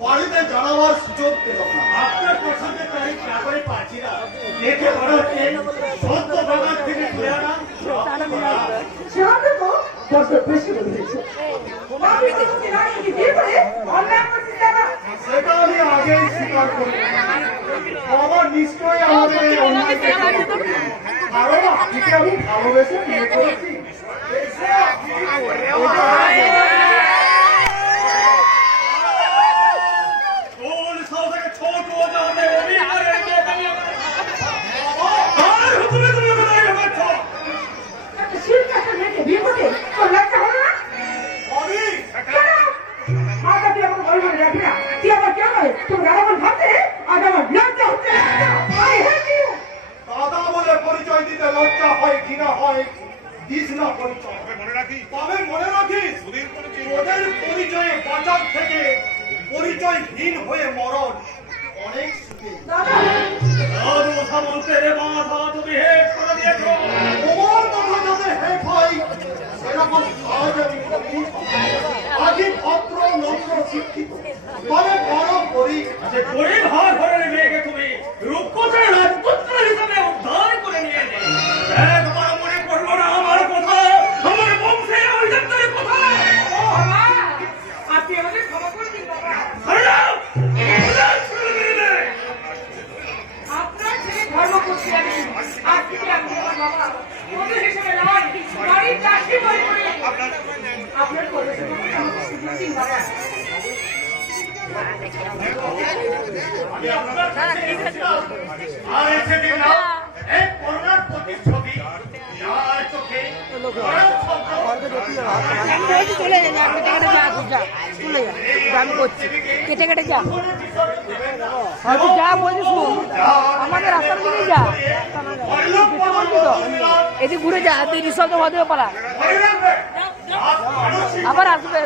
বাড়িতে জানাবার সুযোগ পেল না। আপনার পছন্দের তারিখ না করে পাচ্ছি না। দেখে মনে হচ্ছে সত্য বাগান থেকে তুলে আনা সেটা আমি আগেই স্বীকার করি। বাবা নিশ্চয়ই আমাদের এই অন্যায়কে কারণ আপনাকে আমি ভালোবেসে বিয়ে করেছি। দাদা বলে পরিচয় দিতে লজ্জা হয়, ঘৃণা হয়, দিস না পরিচয়। তবে মনে রাখিস ওদের পরিচয়ে বাঁচার থেকে পরিচয়হীন হয়ে মরণ অনেক সুখে। কথা বলতে রে মাথা তুমি হেট করে দিয়েছো। তোমার মাথা যাতে হেট হয় সেরকম আগে ভদ্র নম্র শিক্ষিত তবে বড় গরিব। গরিব হওয়ার ঘরের মেয়েকে তুমি রূপকথার রাজপুত্র হিসাবে উদ্ধার করে নিয়ে এলে। একবার মনে করবো না আমার কথা, আমার বংশে অজান্তের কথা। আপনি আমাকে ক্ষমা করে দিন বাবা। আপনার ছেলে ধর্ম করতে আমি আপনি আমার বাবা ওদের হিসেবে নয়, বাড়ির চাকরি বলে করে আপনার করবে বাবা। আমি আপনার আর এসে দেখলাম এক করোনার প্রতিচ্ছবি যার চোখে চলে যা চলে যা আমি করছি কেটে কেটে যা হয়তো যা বলছিস আমাদের রাস্তার দিকে যা এদিকে ঘুরে যা তুই রিসর্ট হতে পারা আবার আসবে।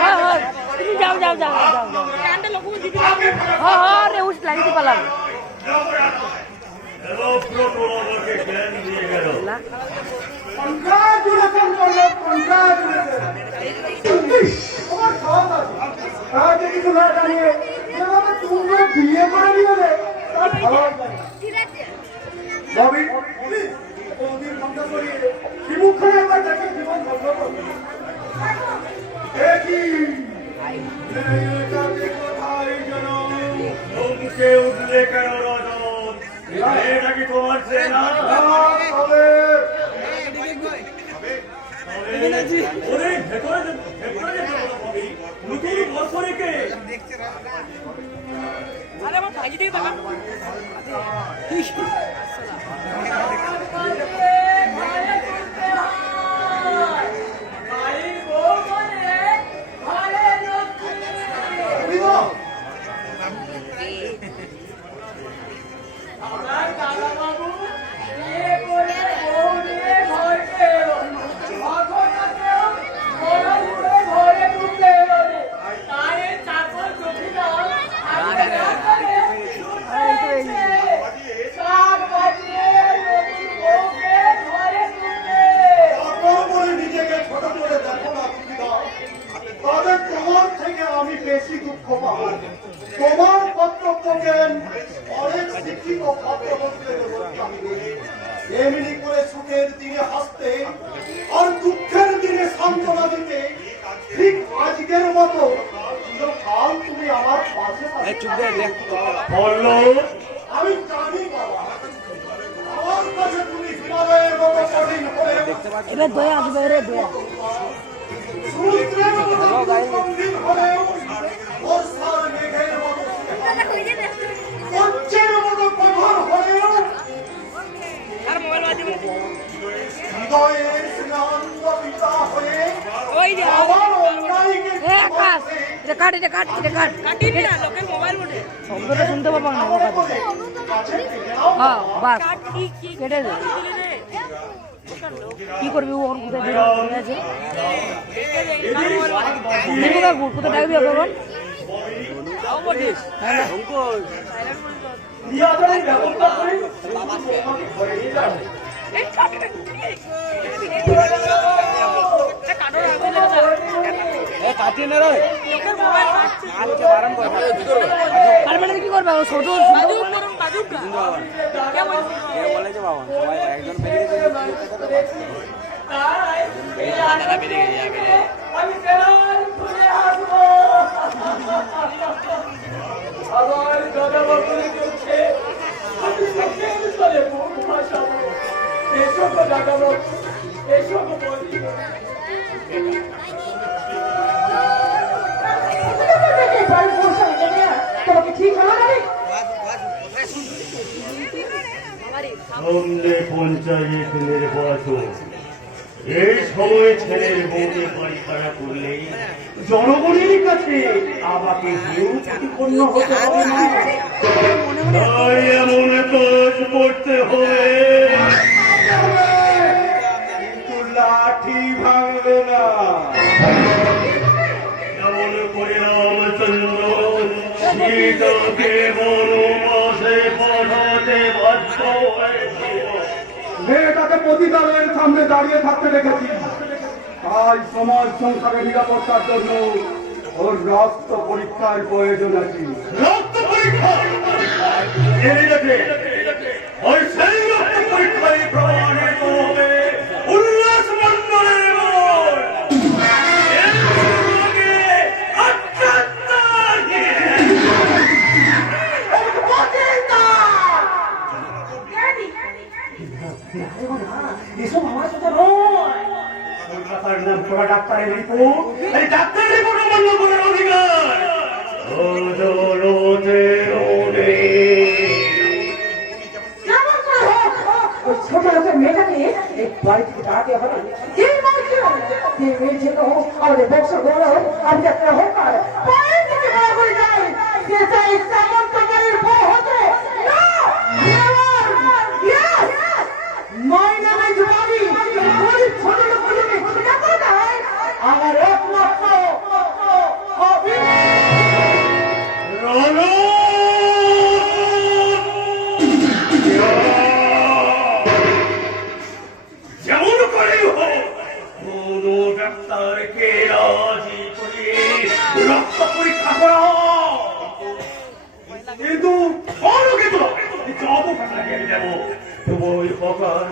হ্যাঁ হ্যাঁ তুমি যাও যাও যাও যাও হ্যাঁ হ্যাঁ রে উঠ লাগিয়ে পালাম বিয়ে করে নিয়ে উঠলে কেন রজন এটা কি তোমার সেনা? নতুন বছরকে আরে আমার ভাজি দিকে দেখা আমি বেশি দুঃখ পাবো। তোমার কর্তব্য জ্ঞান অনেক শিক্ষিত এমনি করে সুখের দিনে হাসতে আর দুঃখের দিনে সান্ত্বনা দিতে ঠিক আজকের মতো চিরকাল তুমি আমার পাশে আমি জানি বাবা আমার কাছে তুমি হিমালয়ের মতো কঠিন হয়ে এবার দয়া আসবে রে দয়া সমুদ্রের মতো গম্ভীর হলেও বর্ষার মেঘের মতো পঞ্চের মতো কঠোর হলেও হৃদয়ের স্নান্ত পিতা হয়ে আমার অন্যায়কে শব্দটা শুনতে পাবো না হ্যাঁ বাস কেটে দে কি করবি ও কোথায় বেরিয়ে আছে দেখো কাকু কোথায় ডাকবি আপনার কি করবে ও ছোট সামনে পঞ্চায়েত নির্বাচন, এই সময় ছেলের বউকে বাড়ি ছাড়া করলে জনগণের কাছে আমাকে কেউ প্রতিপন্ন হতে হবে না। তাই এমন কাজ করতে হবে কিন্তু লাঠি ভাঙবে না। এমন করে রামচন্দ্র সীতাকে বনবাসে পাঠাতে বাধ্য হয়েছিল। মেয়েটাকে প্রতিকারের সামনে দাঁড়িয়ে থাকতে দেখেছি, তাই সমাজ সংসারের নিরাপত্তার জন্য ওর রক্ত পরীক্ষার প্রয়োজন আছে। রক্ত পরীক্ষা জেনে দেখে ওই সেই রক্ত পরীক্ষায় প্রমাণিত হবে উল্লাস মন্ডলের বর। এর সঙ্গে অত্যাচার এসব আমার সাথে নয়। কলকাতার নাম করা ডাক্তারের রিপোর্ট, এই ডাক্তারের রিপোর্ট অমান্য করার অধিকার ছোট লোকের মেয়েটাকে এই বাড়ি থেকে তাড়াতে হবে। যে মেয়ের জন্য আমাদের বংশ গৌরব, আমি যাতে হোক আর পায়ের থেকে বড় করে যাই, সে চাই সামন্ত বাড়ির বউ হতে। My name is Ravi. গরিব ছোট লোকগুলোকে সেটা করে দেয় আমার একমাত্র হবি। যেমন করেই হোক কোন ডাক্তারকে রাজি করিয়ে রক্ত পরীক্ষা করা কিন্তু যাবো তবু ওই প্রকার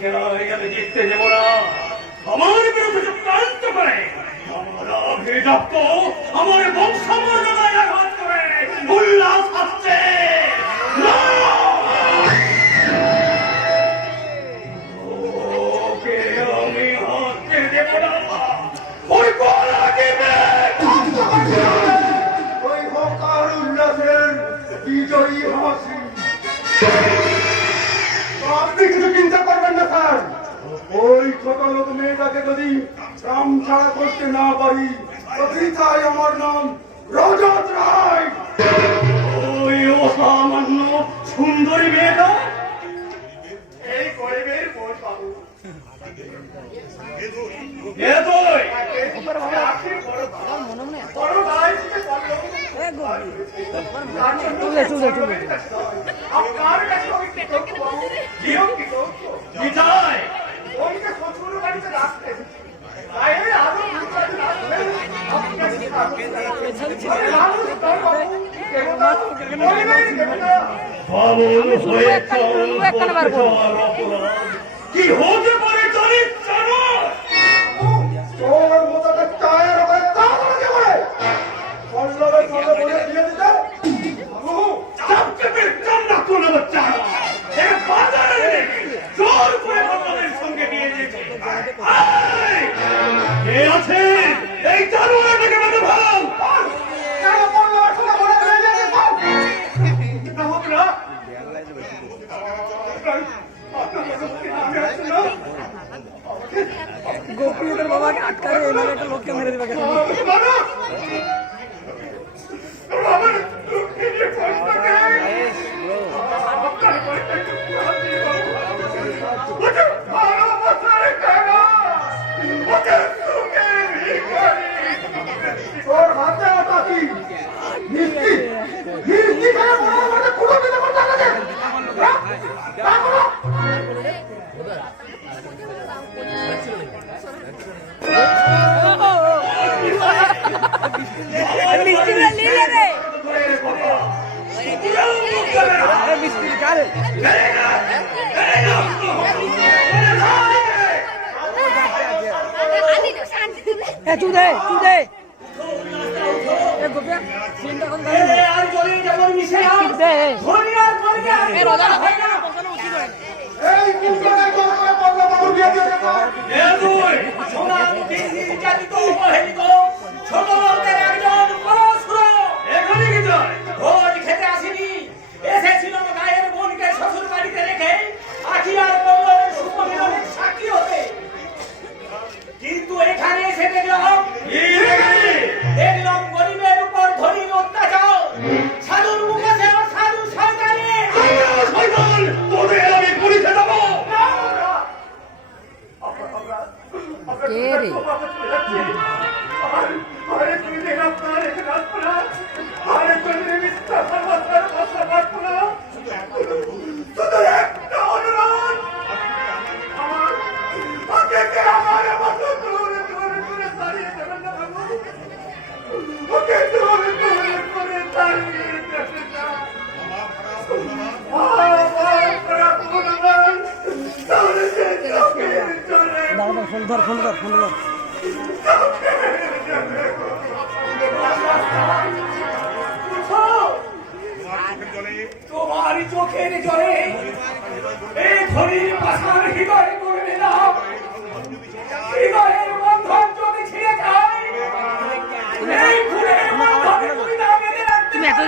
খেলায় আমি জিততে যাবো না। আমার বিরুদ্ধে চক্রান্ত করে আমার অভিযুক্ত আমার বংশমর্যাদায় আঘাত করে উল্লাস আসছে না। ওকে আমি হাতে দেবো না। ওই গলা দেবে ওই হকার উল্লাসের বিজয়ী হাসি। আপনি কিছু চিন্তা করবেন না স্যার, ওই ছোট লোক মেয়েটাকে যদি কাম ছাড়া করতে না পারি তো তাই আমার নাম রজত রায়। ওই অসামান্য সুন্দরী মেয়েটা এই গরিবের ভোট পাবো। এ তুই বড় ভাই থেকে বড় লোক। আপনার কাছে আমি কৃতজ্ঞ বাবু। কৃতজ্ঞ। কি চাই? ওইকে শ্বশুর বাড়িতে রাখতেন, তাই এই আরো কাছে রাখবেন। আপনি কাছে রাখবেন। মানুষ তার বাবু গরিবের দেবে না। বাবুল হয়েছে কি হতে পারে জানিস জানো? তোর মতটা চায়ের ওপরে তাড়াতাড়ি করে পল্লবের সঙ্গে বলে দিয়ে দিতে। বাবু চাপকে চামড়া তুলে বাচ্চা এক বাজারে জোর করে বাচ্চাদের সঙ্গে নিয়ে যেতে কে আছে এই জানুয়ারিটাকে বেঁধে ভালো কেন পল্লবের সঙ্গে বলে দিয়ে যেতে চাও? না হবে না। গোপীদের বাবাকে আটকারে এলাকা একটা লোককে মেরে দেবে। বাবা ওকে সুখের ভিখারি। তোর হাতে ওটা কি? মিষ্টি? মিষ্টি খেয়ে মনে মনে কুড়ো দিতে করতে গেছে? এই কুকুরের জন্য বললো বাবু বিয়ে দিয়ে দেবো। এখনই কি চাই? ভোজ খেতে আসিনি, এসেছিলাম গায়ের বোনকে শ্বশুর বাড়িতে রেখে আখি আর পল্লবের শুভ মিলনের সাক্ষী হতে। কিন্তু এখানে এসে দেখলাম গরিবের উপর ধনীর অত্যাচার, সাধুর মুখে সে অসাধু শয়তানের। শয়তান, তোদের আমি পুলিশে দেবো। কে রে? আরে তুই দেখা প্রাণে রাস্তা, আরে তুই মিথ্যা সর্বস্বের বসবাসনা। শুধু একটা অনুরোধ, ওকে কে আমার মতো দূরে দূরে করে তাড়িয়ে দেবেন না বাবু। ওকে দূরে দূরে করে তাড়িয়ে দেবেন না। তোমার চোখের জলে এই ধনীর পাশার হৃদয় করে দিলাম, হৃদয়ে